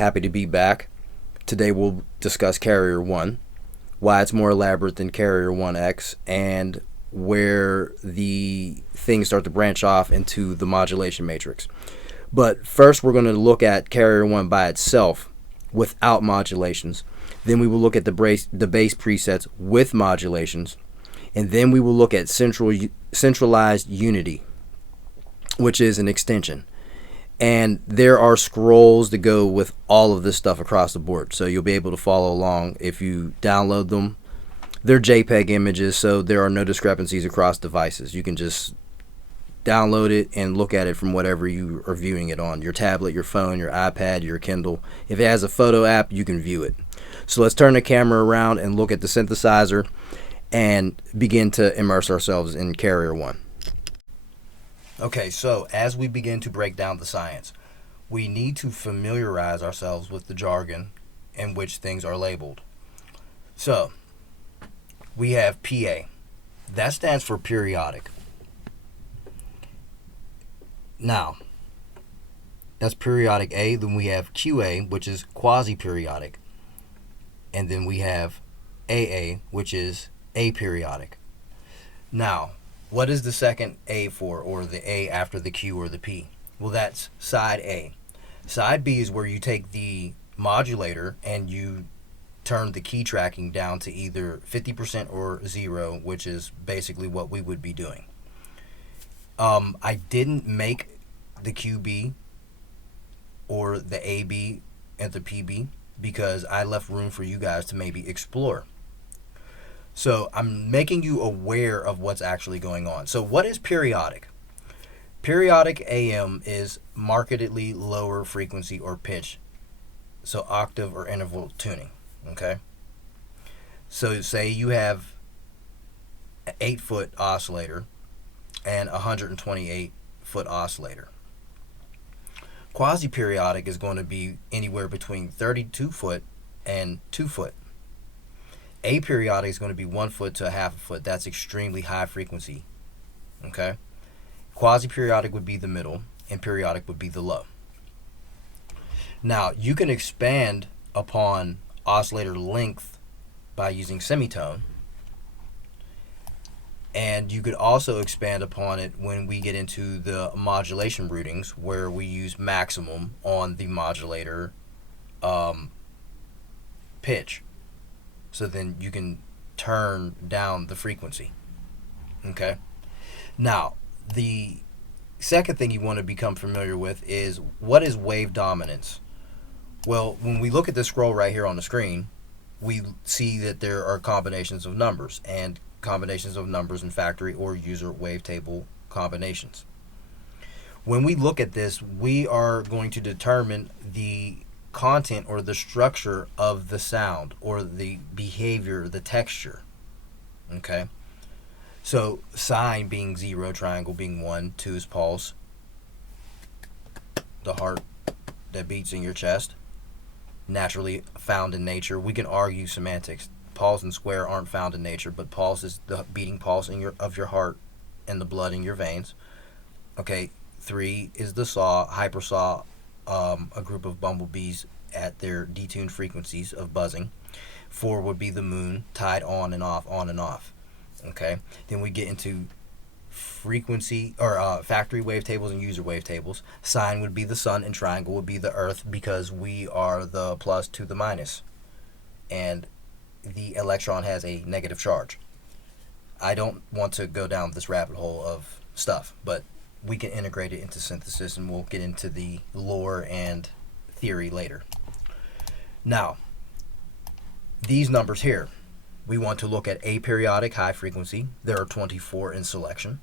Happy to be back. Today we'll discuss Carrier 1, why it's more elaborate than Carrier 1X, and where the things start to branch off into the modulation matrix. But first we're going to look at Carrier 1 by itself without modulations. Then we will look at the bass presets with modulations. And then we will look at centralized unity, which is an extension. And there are scrolls that go with all of this stuff across the board, so you'll be able to follow along if you download them. They're JPEG images, so there are no discrepancies across devices. You can just download it and look at it from whatever you are viewing it on, your tablet, your phone, your iPad, your Kindle. If it has a photo app, you can view it. So let's turn the camera around and look at the synthesizer and begin to immerse ourselves in Carrier 1. Okay, so as we begin to break down the science, we need to familiarize ourselves with the jargon in which things are labeled. So, we have PA. That stands for periodic. Now, that's periodic A. Then we have QA, which is quasi-periodic. And then we have AA, which is aperiodic. Now, what is the second A for, or the A after the Q or the P? Well, that's side A. Side B is where you take the modulator and you turn the key tracking down to either 50% or 0, which is basically what we would be doing. I didn't make the QB or the AB and the PB because I left room for you guys to maybe explore. So I'm making you aware of what's actually going on. So what is periodic? Periodic AM is markedly lower frequency or pitch. So octave or interval tuning. Okay. So say you have an 8-foot oscillator and a 128-foot oscillator. Quasi-periodic is going to be anywhere between 32-foot and 2-foot. Aperiodic is going to be 1 foot to a half a foot. That's extremely high frequency. Okay? Quasi-periodic would be the middle, and periodic would be the low. Now, you can expand upon oscillator length by using semitone, and you could also expand upon it when we get into the modulation routings, where we use maximum on the modulator pitch. So then you can turn down the frequency. Okay? Now, the second thing you want to become familiar with is, what is wave dominance? Well, when we look at this scroll right here on the screen, we see that there are combinations of numbers, and combinations of numbers in factory or user wavetable combinations. When we look at this, we are going to determine the content or the structure of the sound or the behavior, the texture. Okay? So sine being 0, triangle being 1, 2 is pulse, the heart that beats in your chest, naturally found in nature. We can argue semantics. Pulse and square aren't found in nature, but pulse is the beating pulse of your heart and the blood in your veins. Okay, 3 is the saw, hypersaw, a group of bumblebees at their detuned frequencies of buzzing. 4 would be the moon, tied on and off, on and off. Okay, then we get into frequency or factory wavetables and user wavetables. Sine would be the sun and triangle would be the earth, because we are the plus to the minus, and the electron has a negative charge. I don't want to go down this rabbit hole of stuff, but we can integrate it into synthesis, and we'll get into the lore and theory later. Now, these numbers here, we want to look at aperiodic, high frequency. There are 24 in selection,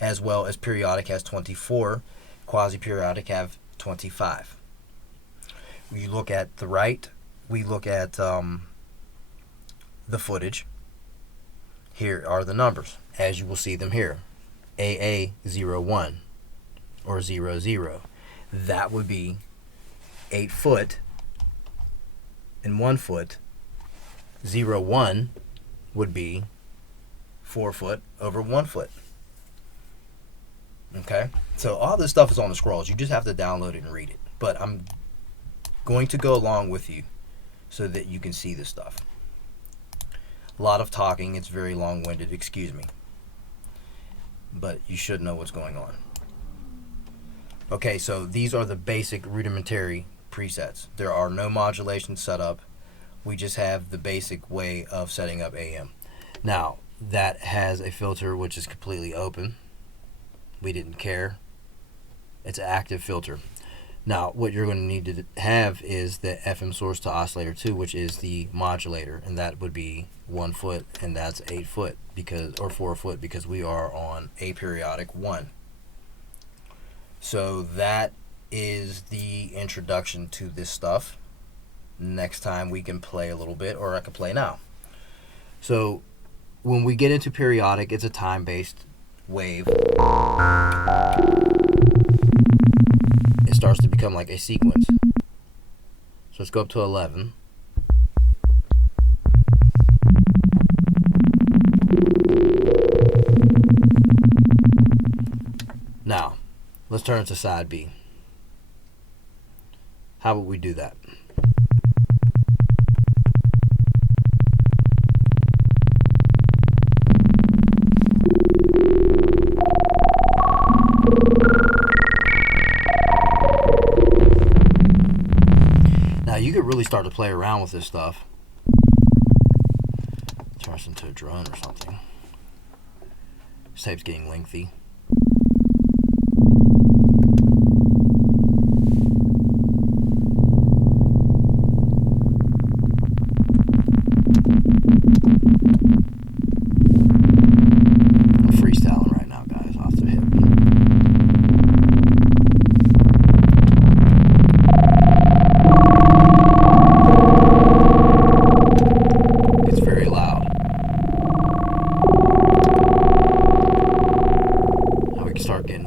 as well as periodic has 24, quasi-periodic have 25. We look at the right, we look at the footage. Here are the numbers, as you will see them here. AA01 or 00. That would be 8 foot and 1 foot. 01 would be 4 foot over 1 foot. Okay? So all this stuff is on the scrolls. You just have to download it and read it. But I'm going to go along with you so that you can see this stuff. A lot of talking, it's very long-winded, excuse me. But you should know what's going on. Okay, so these are the basic rudimentary presets. There are no modulations set up. We just have the basic way of setting up AM. Now, that has a filter which is completely open. We didn't care. It's an active filter. Now, what you're going to need to have is the FM source to oscillator 2, which is the modulator, and that would be 1 foot, and that's 8 foot or 4 foot, because we are on aperiodic 1. So that is the introduction to this stuff. Next time we can play a little bit, or I can play now. So when we get into periodic, it's a time-based wave. It starts to become like a sequence. So let's go up to 11. Now, let's turn to side B. How would we do that? Now, you could really start to play around with this stuff. Turn this into a drone or something. This tape's getting lengthy.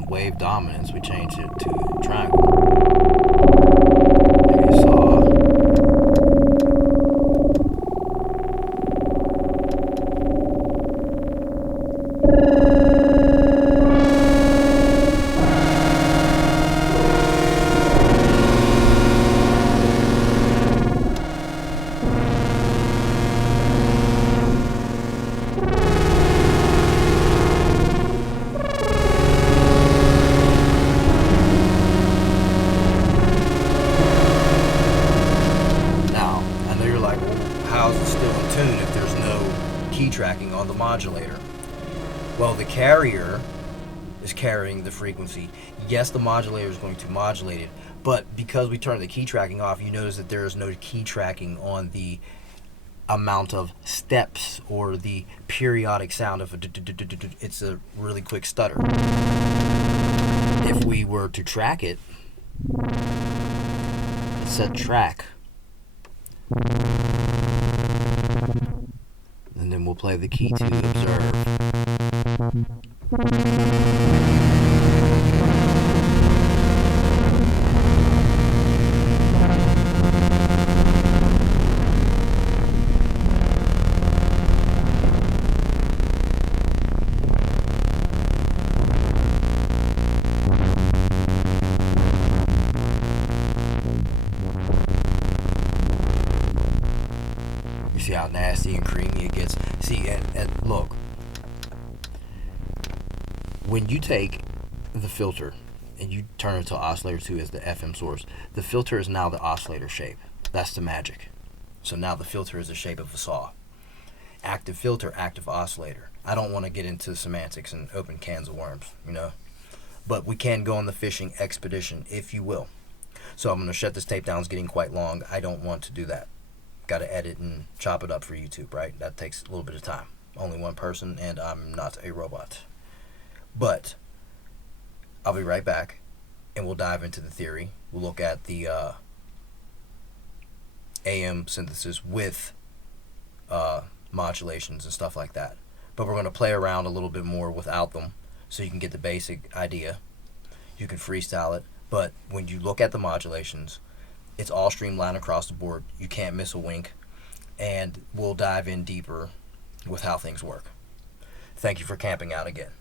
Wave dominance, we changed it to triangle. Maybe a saw. Tracking on the modulator. Well, the carrier is carrying the frequency. Yes, the modulator is going to modulate it, but because we turned the key tracking off, you notice that there is no key tracking on the amount of steps or the periodic sound of it's a really quick stutter. If we were to track it, set track, and then we'll play the key to observe. See how nasty and creamy it gets. See, and look, when you take the filter and you turn it to oscillator 2 as the FM source, the filter is now the oscillator shape. That's the magic. So now the filter is the shape of a saw. Active filter, active oscillator. I don't want to get into semantics and open cans of worms, you know, but we can go on the fishing expedition, if you will. So I'm going to shut this tape down. It's getting quite long. I don't want to do that. Got to edit and chop it up for YouTube, right? That takes a little bit of time. Only one person, and I'm not a robot. But I'll be right back, and we'll dive into the theory. We'll look at the AM synthesis with modulations and stuff like that. But we're going to play around a little bit more without them, so you can get the basic idea. You can freestyle it, but when you look at the modulations, it's all streamlined across the board. You can't miss a wink, and we'll dive in deeper with how things work. Thank you for camping out again.